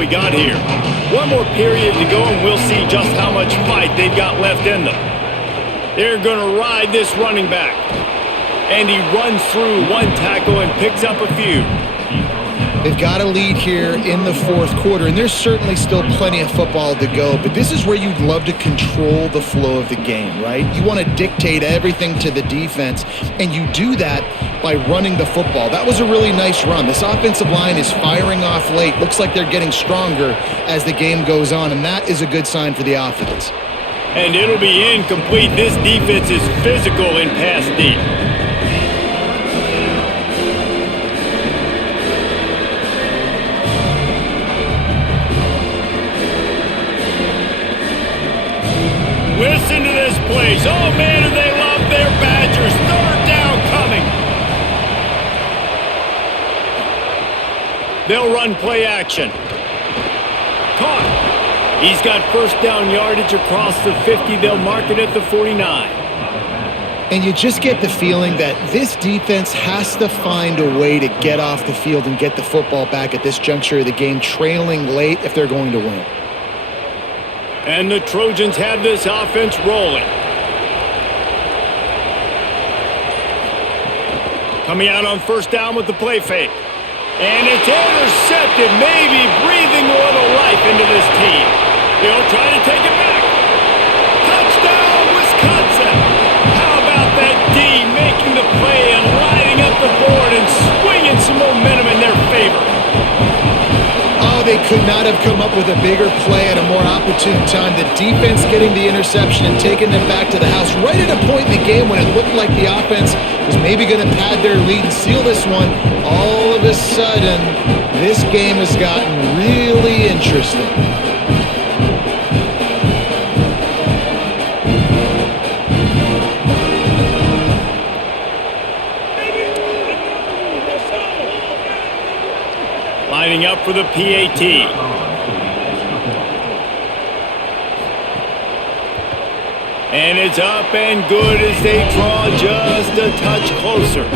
we got here. One more period to go, and we'll see just how much fight they've got left in them. They're going to ride this running back. And he runs through one tackle and picks up a few. They've got a lead here in the fourth quarter, and there's certainly still plenty of football to go, but this is where you'd love to control the flow of the game, right? You want to dictate everything to the defense, and you do that by running the football. That was a really nice run. This offensive line is firing off late. Looks like they're getting stronger as the game goes on, and that is a good sign for the offense. And it'll be incomplete. This defense is physical in pass deep. Listen to this place. Oh, man, do they love their Badgers. Third down coming. They'll run play action. Caught. He's got first down yardage across the 50. They'll mark it at the 49. And you just get the feeling that this defense has to find a way to get off the field and get the football back at this juncture of the game, trailing late if they're going to win. And the Trojans have this offense rolling. Coming out on first down with the play fake. And it's intercepted, maybe breathing a little life into this team. They'll try to take it back. Touchdown, Wisconsin! How about that D making the play and lighting up the board and swinging some momentum in their favor? Oh, they could not have come up with a bigger play at a more opportune time. The defense getting the interception and taking them back to the house right at a point in the game when it looked like the offense was maybe going to pad their lead and seal this one. All of a sudden, this game has gotten really interesting. Lining up for the PAT. And it's up and good as they draw just a touch closer.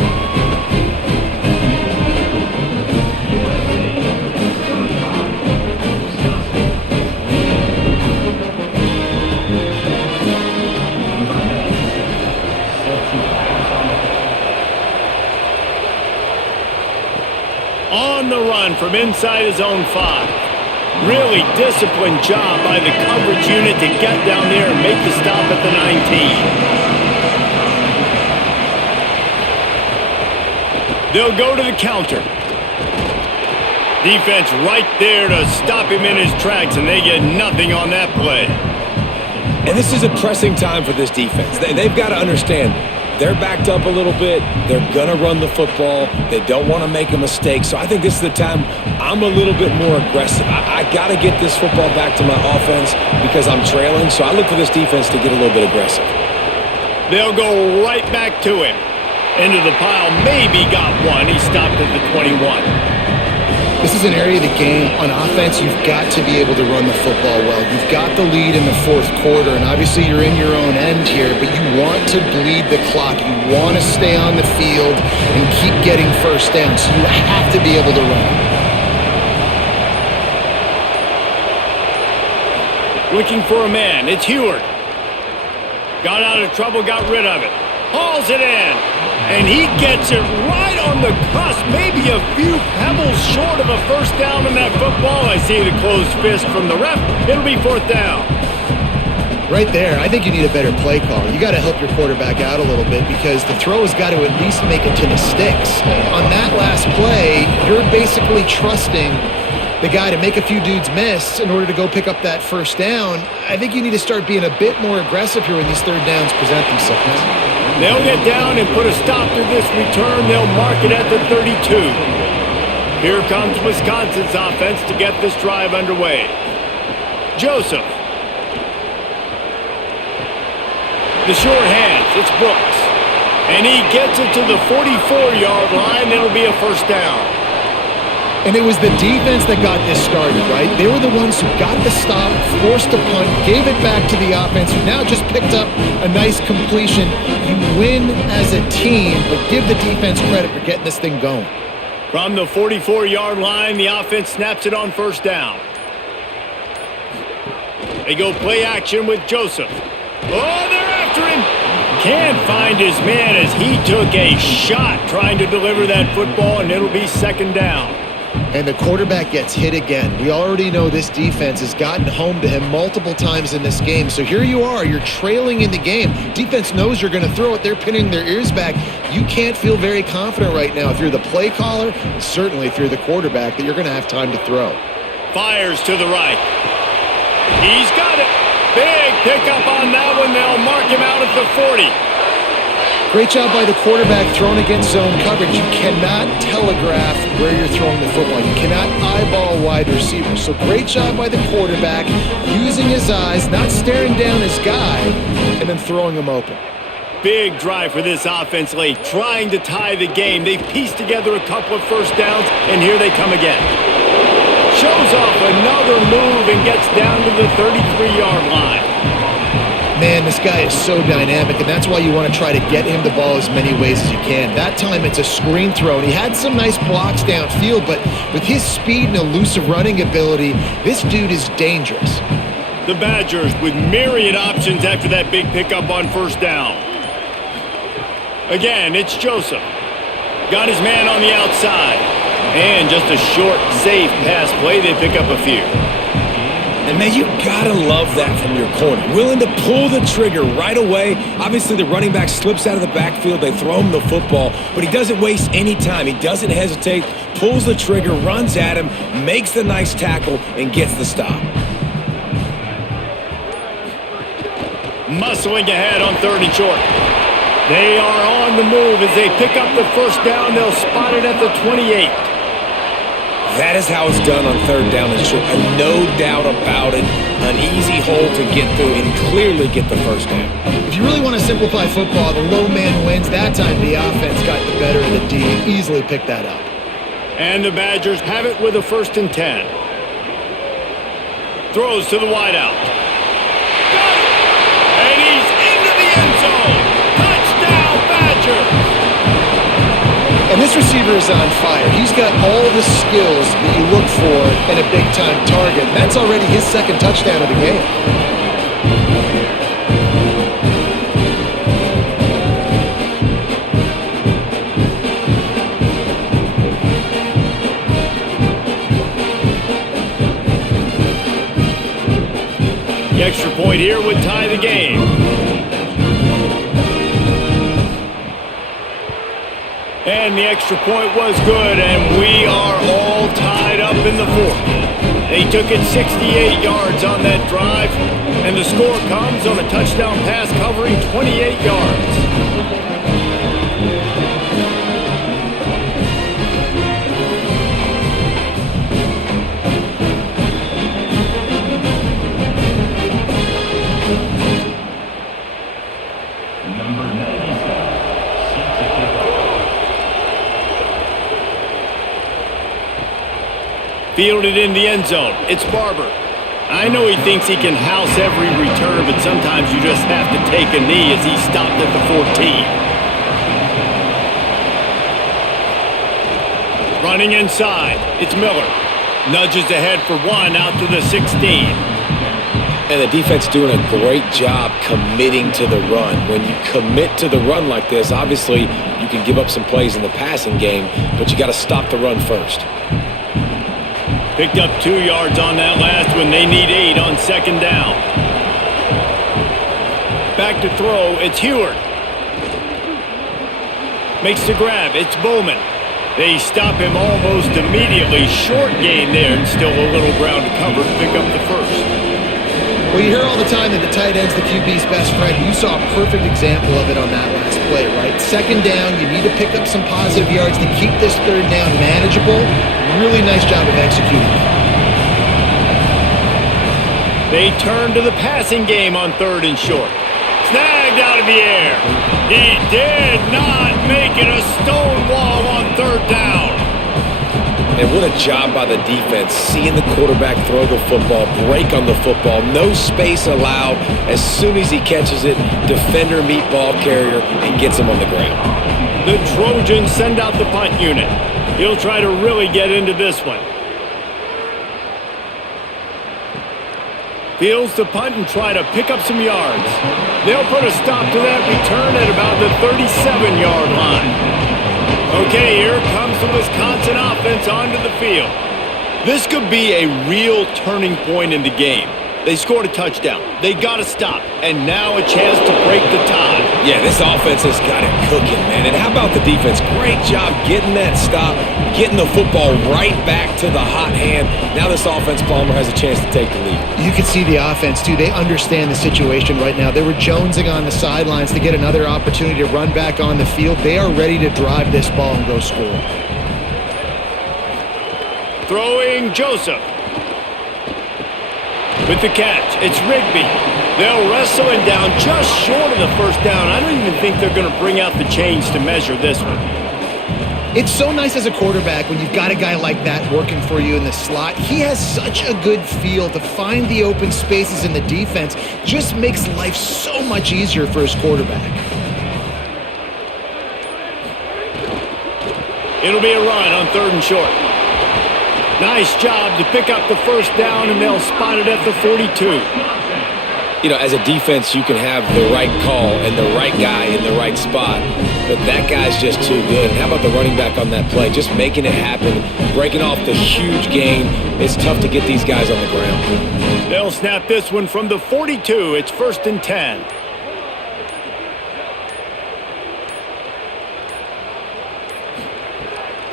On the run from inside his own 5. Really disciplined job by the coverage unit to get down there and make the stop at the 19. They'll go to the counter. Defense right there to stop him in his tracks, and they get nothing on that play. And this is a pressing time for this defense. They've got to understand, they're backed up a little bit. They're going to run the football. They don't want to make a mistake. So I think this is the time I'm a little bit more aggressive. I got to get this football back to my offense because I'm trailing. So I look for this defense to get a little bit aggressive. They'll go right back to him. Into the pile. Maybe got one. He stopped at the 21. This is an area of the game. On offense, you've got to be able to run the football well. You've got the lead in the fourth quarter, and obviously you're in your own end here, but you want to bleed the clock. You want to stay on the field and keep getting first down, so you have to be able to run. Looking for a man. It's Heward. Got out of trouble, got rid of it. Hauls it in. And he gets it right on the cusp, maybe a few pebbles short of a first down in that football. I see the closed fist from the ref. It'll be fourth down. Right there, I think you need a better play call. You got to help your quarterback out a little bit because the throw has got to at least make it to the sticks. On that last play, you're basically trusting the guy to make a few dudes miss in order to go pick up that first down. I think you need to start being a bit more aggressive here when these third downs present themselves. They'll get down and put a stop to this return. They'll mark it at the 32. Here comes Wisconsin's offense to get this drive underway. Joseph. The short hands. It's Brooks. And he gets it to the 44-yard line. It'll be a first down. And it was the defense that got this started, right? They were the ones who got the stop, forced a punt, gave it back to the offense, who now just picked up a nice completion. You win as a team, but give the defense credit for getting this thing going. From the 44-yard line, the offense snaps it on first down. They go play action with Joseph. Oh, they're after him. Can't find his man as he took a shot trying to deliver that football, and it'll be second down. And the quarterback gets hit again. We already know this defense has gotten home to him multiple times in this game. So here you are, you're trailing in the game. Defense knows you're going to throw it. They're pinning their ears back. You can't feel very confident right now if you're the play caller, certainly if you're the quarterback, that you're going to have time to throw. Fires to the right. He's got it. Big pickup on that one. They'll mark him out at the 40. Great job by the quarterback throwing against zone coverage. You cannot telegraph where you're throwing the football. You cannot eyeball wide receivers. So great job by the quarterback using his eyes, not staring down his guy, and then throwing him open. Big drive for this offense late, trying to tie the game. They've pieced together a couple of first downs, and here they come again. Shows off another move and gets down to the 33-yard line. Man, this guy is so dynamic, and that's why you want to try to get him the ball as many ways as you can. That time it's a screen throw, and he had some nice blocks downfield, but with his speed and elusive running ability, this dude is dangerous. The Badgers with myriad options after that big pickup on first down. Again, it's Joseph. Got his man on the outside. And just a short, safe pass play. They pick up a few. And, man, you got to love that from your corner. Willing to pull the trigger right away. Obviously, the running back slips out of the backfield. They throw him the football, but he doesn't waste any time. He doesn't hesitate, pulls the trigger, runs at him, makes the nice tackle, and gets the stop. Muscling ahead on third and short. They are on the move as they pick up the first down. They'll spot it at the 28. That is how it's done on third down and short. And no doubt about it, an easy hole to get through and clearly get the first down. If you really want to simplify football, the low man wins. That time the offense got the better of the D. Easily picked that up. And the Badgers have it with a 1st and 10. Throws to the wideout. Got it! And he's into the end zone. Touchdown, Badgers! And this receiver is on fire. He's got all the skills that you look for in a big-time target. And that's already his second touchdown of the game. The extra point here would tie the game. And the extra point was good, and we are all tied up in the fourth. They took it 68 yards on that drive, and the score comes on a touchdown pass covering 28 yards. Fielded in the end zone. It's Barber. I know he thinks he can house every return, but sometimes you just have to take a knee as he stopped at the 14. Running inside. It's Miller. Nudges ahead for one out to the 16. And the defense doing a great job committing to the run. When you commit to the run like this, obviously you can give up some plays in the passing game, but you got to stop the run first. Picked up 2 yards on that last one. They need 8 on second down. Back to throw. It's Heward. Makes the grab. It's Bowman. They stop him almost immediately. Short gain there, and still a little ground to cover to pick up the first. Well, you hear all the time that the tight end's the QB's best friend. You saw a perfect example of it on that last play, right? Second down, you need to pick up some positive yards to keep this third down manageable. Really nice job of executing. They turn to the passing game on third and short. Snagged out of the air. He did not make it a stone wall on third down. And what a job by the defense, seeing the quarterback throw the football, break on the football, no space allowed. As soon as he catches it, defender meet ball carrier and gets him on the ground. The Trojans send out the punt unit. He'll try to really get into this one. Fields the punt and try to pick up some yards. They'll put a stop to that return at about the 37-yard line. Okay, here comes the Wisconsin offense onto the field. This could be a real turning point in the game. They scored a touchdown. They got to stop. And now a chance to break the tie. Yeah, this offense has got it cooking, man. And how about the defense? Great job getting that stop, getting the football right back to the hot hand. Now this offense, Palmer, has a chance to take the lead. You can see the offense, too. They understand the situation right now. They were jonesing on the sidelines to get another opportunity to run back on the field. They are ready to drive this ball and go score. Throwing Joseph. With the catch, it's Rigby. They'll wrestle him down just short of the first down. I don't even think they're going to bring out the chains to measure this one. It's so nice as a quarterback when you've got a guy like that working for you in the slot. He has such a good feel to find the open spaces in the defense. Just makes life so much easier for his quarterback. It'll be a run on 3rd and short. Nice job to pick up the first down, and they'll spot it at the 42. You know, as a defense, you can have the right call and the right guy in the right spot, but that guy's just too good. And how about the running back on that play? Just making it happen, breaking off the huge gain. It's tough to get these guys on the ground. They'll snap this one from the 42. It's 1st and 10.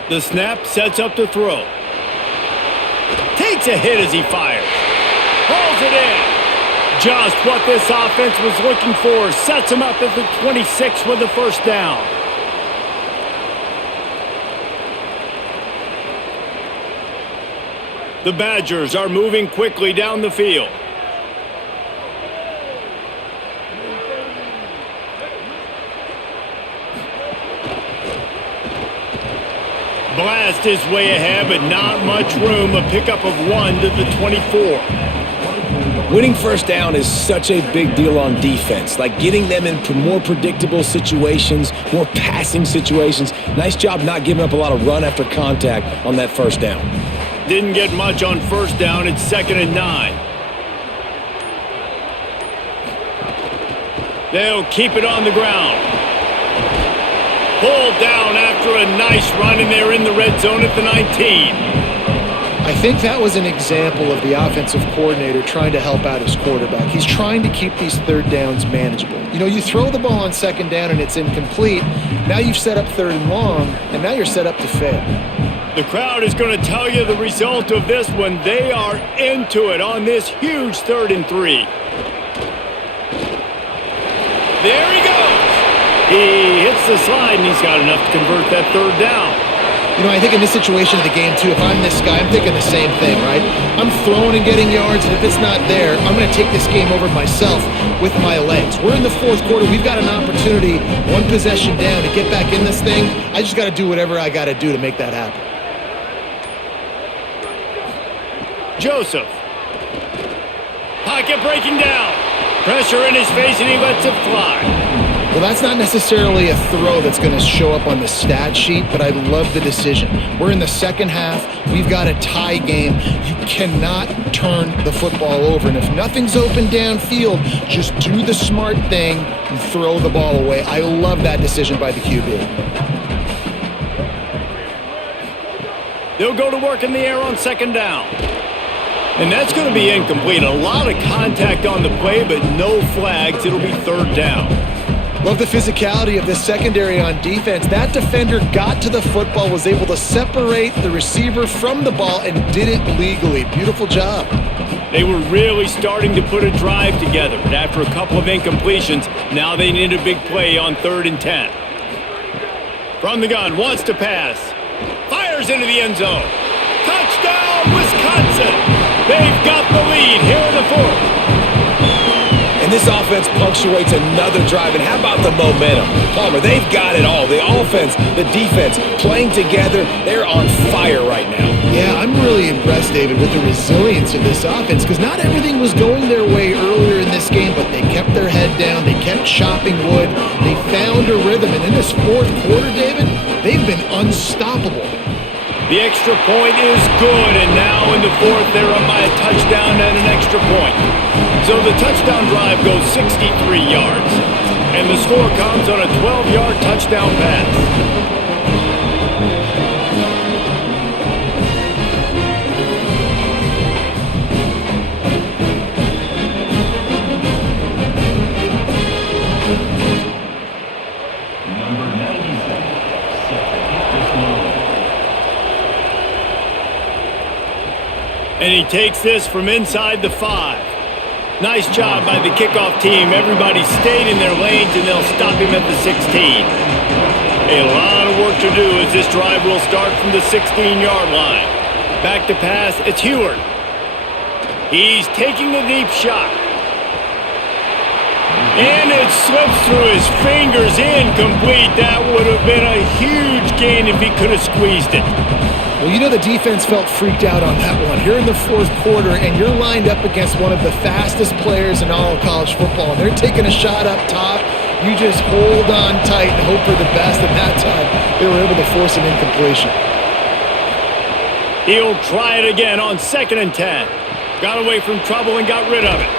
The snap sets up the throw. Takes a hit as he fires. Pulls it in. Just what this offense was looking for. Sets him up at the 26 with the first down. The Badgers are moving quickly down the field. Blast his way ahead, but not much room. A pickup of 1 to the 24. Winning first down is such a big deal on defense, like getting them into more predictable situations, more passing situations. Nice job not giving up a lot of run after contact on that first down. Didn't get much on first down. It's 2nd and 9. They'll keep it on the ground. Pulled down after a nice run, and they're in the red zone at the 19. I think that was an example of the offensive coordinator trying to help out his quarterback. He's trying to keep these 3rd downs manageable. You know, you throw the ball on 2nd down and it's incomplete. Now you've set up 3rd and long, and now you're set up to fail. The crowd is going to tell you the result of this one. They are into it on this huge 3rd and 3. There he goes. He hits the slide, and he's got enough to convert that 3rd down. You know, I think in this situation of the game, too, if I'm this guy, I'm thinking the same thing, right? I'm throwing and getting yards, and if it's not there, I'm going to take this game over myself with my legs. We're in the 4th quarter. We've got an opportunity, 1 possession down, to get back in this thing. I just got to do whatever I got to do to make that happen. Joseph. Pocket breaking down. Pressure in his face, and he lets it fly. Well, that's not necessarily a throw that's going to show up on the stat sheet, but I love the decision. We're in the 2nd half. We've got a tie game. You cannot turn the football over. And if nothing's open downfield, just do the smart thing and throw the ball away. I love that decision by the QB. They'll go to work in the air on 2nd down. And that's going to be incomplete. A lot of contact on the play, but no flags. It'll be 3rd down. Love the physicality of this secondary on defense. That defender got to the football, was able to separate the receiver from the ball, and did it legally. Beautiful job. They were really starting to put a drive together, but after a couple of incompletions, now they need a big play on 3rd and 10. From the gun, wants to pass. Fires into the end zone. Touchdown, Wisconsin! They've got the lead here in the 4th. And this offense punctuates another drive. And how about the momentum? Palmer, they've got it all. The offense, the defense, playing together. They're on fire right now. Yeah, I'm really impressed, David, with the resilience of this offense, because not everything was going their way earlier in this game, but they kept their head down. They kept chopping wood. They found a rhythm. And in this 4th quarter, David, they've been unstoppable. The extra point is good, and now in the 4th, they're up by a touchdown and an extra point. So the touchdown drive goes 63 yards. And the score comes on a 12-yard touchdown pass. And he takes this from inside the 5. Nice job by the kickoff team. Everybody stayed in their lanes, and they'll stop him at the 16. A lot of work to do as this drive will start from the 16-yard line. Back to pass, it's Heward. He's taking a deep shot. And it slips through his fingers, incomplete. That would have been a huge gain if he could have squeezed it. Well, you know the defense felt freaked out on that one. You're in the fourth quarter, and you're lined up against one of the fastest players in all of college football. And they're taking a shot up top. You just hold on tight and hope for the best. And that time, they were able to force an incompletion. He'll try it again on 2nd and 10. Got away from trouble and got rid of it.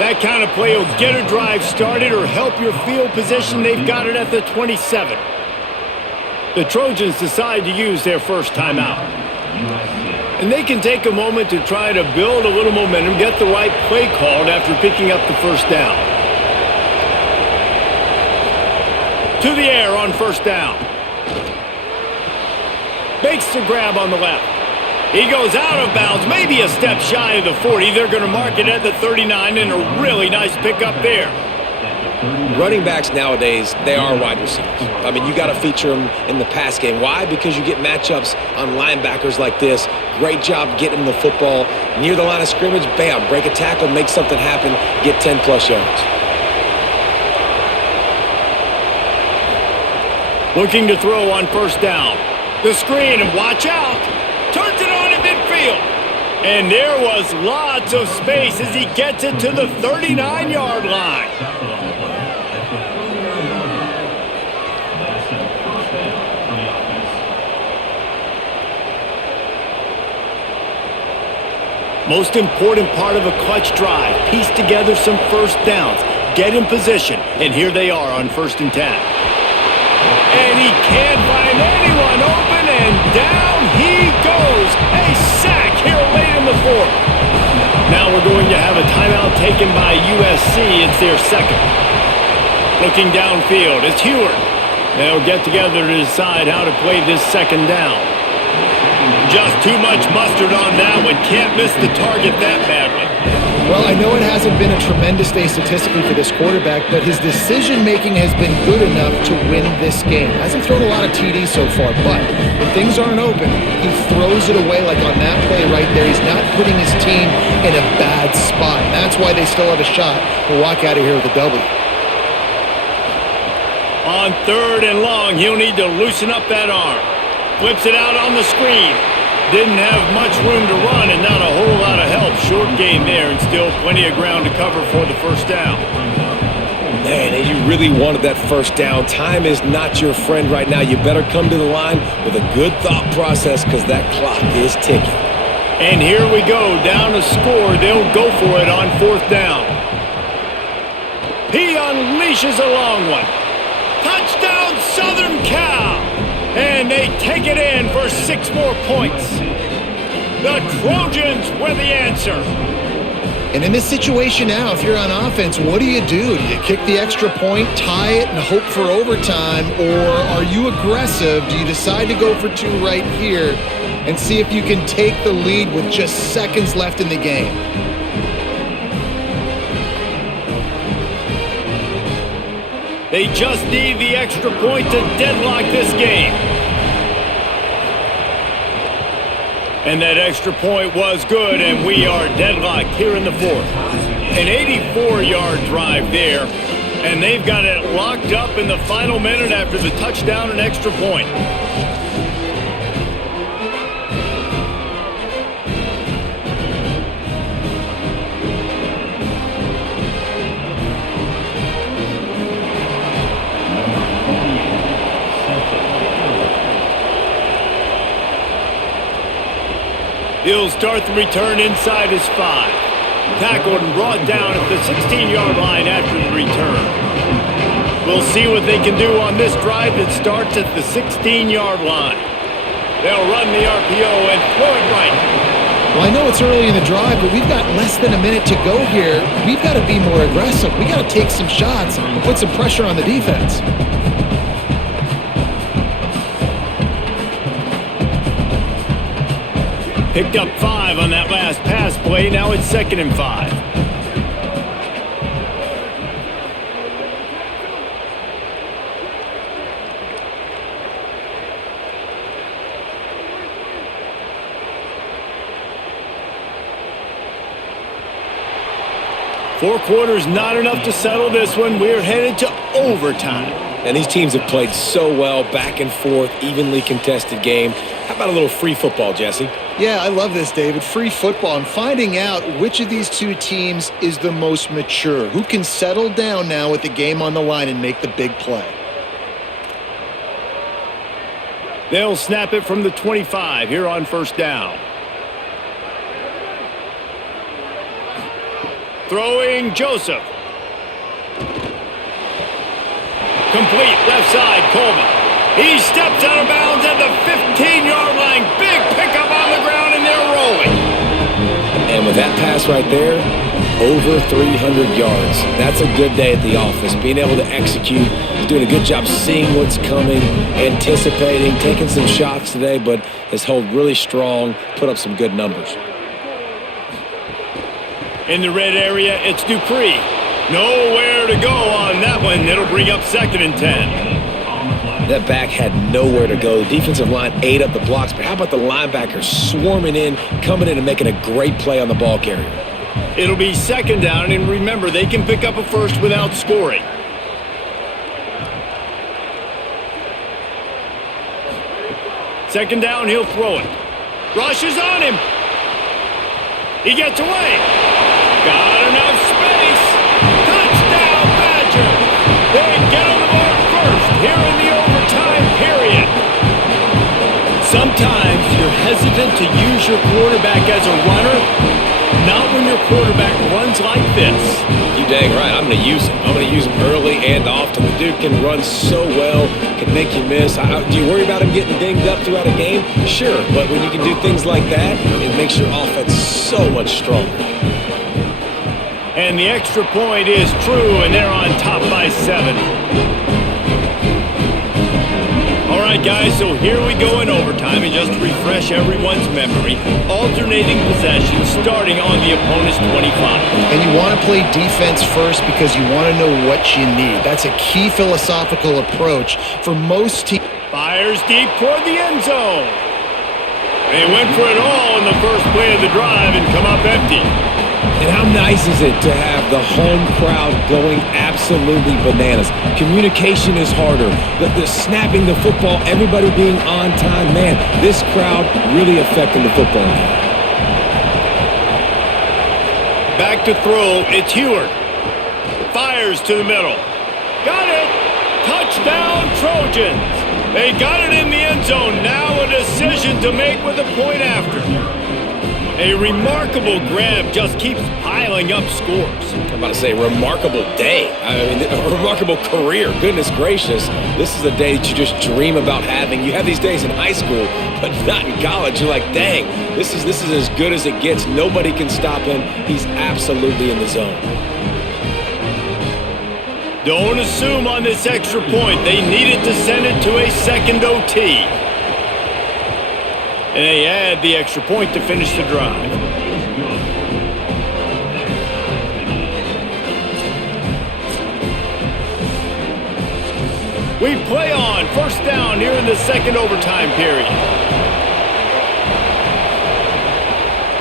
That kind of play will get a drive started or help your field position. They've got it at the 27. The Trojans decide to use their first timeout. And they can take a moment to try to build a little momentum, get the right play called after picking up the first down. To the air on first down. Makes the grab on the left. He goes out of bounds, maybe a step shy of the 40. They're going to mark it at the 39, and a really nice pickup there. Running backs nowadays, they are wide receivers. I mean, you got to feature them in the pass game. Why? Because you get matchups on linebackers like this. Great job getting the football near the line of scrimmage. Bam, break a tackle, make something happen, get 10-plus yards. Looking to throw on first down. The screen, and watch out. Turns it on in midfield. And there was lots of space as he gets it to the 39-yard line. Most important part of a clutch drive. Piece together some first downs. Get in position. And here they are on 1st and 10. And he can't find anyone open, and down he goes. A sack here late in the 4th. Now we're going to have a timeout taken by USC. It's their second. Looking downfield, it's Heward. They'll get together to decide how to play this second down. Just too much mustard on that one. Can't miss the target that badly. Well, I know it hasn't been a tremendous day statistically for this quarterback, but his decision-making has been good enough to win this game. Hasn't thrown a lot of TDs so far, but when things aren't open, he throws it away like on that play right there. He's not putting his team in a bad spot. And that's why they still have a shot to walk out of here with a W. On 3rd and long, he'll need to loosen up that arm. Flips it out on the screen. Didn't have much room to run and not a whole lot of help. Short game there and still plenty of ground to cover for the first down. Man, you really wanted that first down. Time is not your friend right now. You better come to the line with a good thought process because that clock is ticking. And here we go, down a score. They'll go for it on 4th down. He unleashes a long one. Touchdown, Southern Cal! And they take it in for 6 more points. The Trojans were the answer. And in this situation now, if you're on offense, what do? Do you kick the extra point, tie it, and hope for overtime? Or are you aggressive? Do you decide to go for 2 right here and see if you can take the lead with just seconds left in the game? They just need the extra point to deadlock this game. And that extra point was good, and we are deadlocked here in the 4th. An 84-yard drive there, and they've got it locked up in the final minute after the touchdown and extra point. He'll start the return inside his 5. Tackled and brought down at the 16-yard line after the return. We'll see what they can do on this drive that starts at the 16-yard line. They'll run the RPO and throw it right. Well, I know it's early in the drive, but we've got less than a minute to go here. We've got to be more aggressive. We've got to take some shots and put some pressure on the defense. Picked up 5 on that last pass play. Now it's 2nd and 5. Four quarters not enough to settle this one. We're headed to overtime. And these teams have played so well, back and forth, evenly contested game. How about a little free football, Jesse? Yeah, I love this, David. Free football and finding out which of these two teams is the most mature, who can settle down now with the game on the line and make the big play. They'll snap it from the 25 here on 1st down. Throwing Joseph. Complete left side, Coleman. He steps out of bounds at the 15-yard line. Big pickup on the ground, and they're rolling. And with that pass right there, over 300 yards. That's a good day at the office. Being able to execute, doing a good job seeing what's coming, anticipating, taking some shots today, but has held really strong, put up some good numbers. In the red area, it's Dupree. Nowhere to go on that one. It'll bring up 2nd and 10. That back had nowhere to go. The defensive line ate up the blocks, but how about the linebackers swarming in, coming in and making a great play on the ball carrier? It'll be 2nd down, and remember, they can pick up a first without scoring. Second down, he'll throw it. Rush is on him. He gets away. Got enough space. Touchdown, Badger. They get on the board first here in the overtime period. Sometimes you're hesitant to use your quarterback as a runner. Not when your quarterback runs like this. You dang right. I'm going to use him. I'm going to use him early and often. The dude can run so well, can make you miss. Do you worry about him getting dinged up throughout a game? Sure, but when you can do things like that, it makes your offense so much stronger. And the extra point is true, and they're on top by 7. All right, guys, so here we go in overtime, and just to refresh everyone's memory, alternating possessions starting on the opponent's 25. And you want to play defense first because you want to know what you need. That's a key philosophical approach for most teams. Fires deep toward the end zone. They went for it all in the first play of the drive and come up empty. And how nice is it to have the home crowd going absolutely bananas? Communication is harder. The snapping the football, everybody being on time. Man, this crowd really affecting the football game. Back to throw, it's Heward. Fires to the middle. Got it! Touchdown, Trojans! They got it in the end zone. Now a decision to make with a point after. A remarkable grab just keeps piling up scores. I'm about to say remarkable day. I mean, a remarkable career. Goodness gracious. This is a day that you just dream about having. You have these days in high school, but not in college. You're like, dang, this is as good as it gets. Nobody can stop him. He's absolutely in the zone. Don't assume on this extra point. They needed to send it to a second OT. And they add the extra point to finish the drive. We play on first down here in the second overtime period.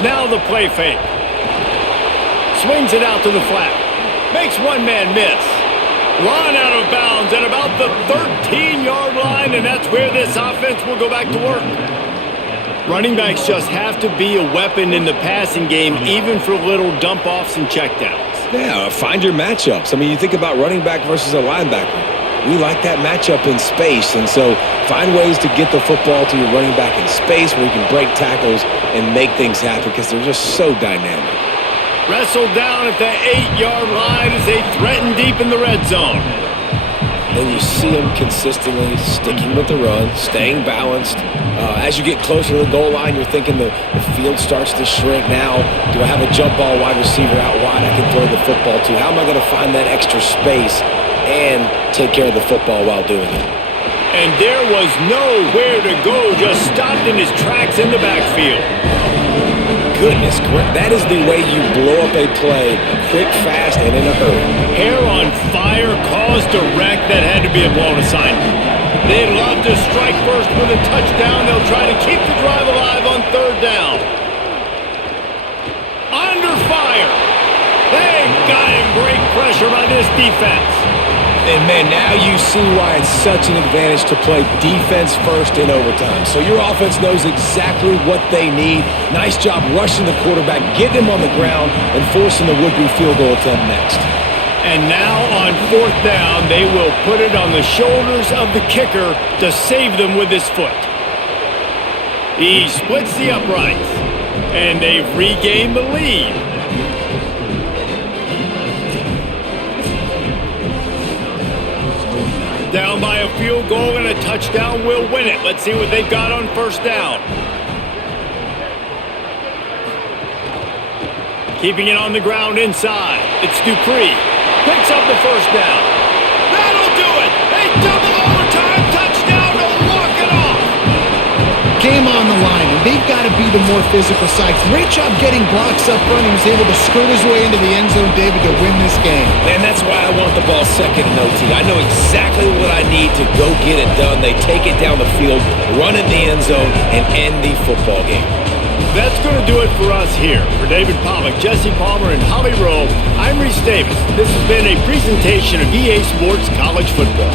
Now the play fake. Swings it out to the flat. Makes one man miss. Run out of bounds at about the 13-yard line, and that's where this offense will go back to work. Running backs just have to be a weapon in the passing game, even for little dump-offs and checkdowns. Yeah, find your matchups. I mean, you think about running back versus a linebacker. We like that matchup in space, and so find ways to get the football to your running back in space where you can break tackles and make things happen because they're just so dynamic. Wrestled down at the 8-yard line as they threaten deep in the red zone. Then you see him consistently sticking with the run, staying balanced. As you get closer to the goal line, you're thinking the field starts to shrink now. Do I have a jump ball wide receiver out wide I can throw the football to? How am I going to find that extra space and take care of the football while doing it? And there was nowhere to go, just stopped in his tracks in the backfield. Goodness, that is the way you blow up a play, quick, fast, and in a hurry. Hair on fire caused a wreck that had to be a blown assignment. They'd love to strike first with a touchdown. They'll try to keep the drive alive on third down. Under fire. They got him. Great pressure by this defense. And, man, now you see why it's such an advantage to play defense first in overtime. So your offense knows exactly what they need. Nice job rushing the quarterback, getting him on the ground, and forcing the would-be field goal attempt next. And now on fourth down, they will put it on the shoulders of the kicker to save them with his foot. He splits the uprights, and they've regained the lead. Down by a field goal and a touchdown will win it. Let's see what they've got on first down. Keeping it on the ground inside. It's Dupree. Picks up the first down. That'll do it. A double overtime touchdown to walk it off. Game on the line, and they've got to be the more physical side. Great job getting blocks up front. He was able to skirt his way into the end zone, David, to win this game. And that's why I want the ball second in OT. I know exactly what I need to go get it done. They take it down the field, run in the end zone, and end the football game. That's going to do it for us here. For David Pollack, Jesse Palmer, and Holly Rowe, I'm Reese Davis. This has been a presentation of EA Sports College Football.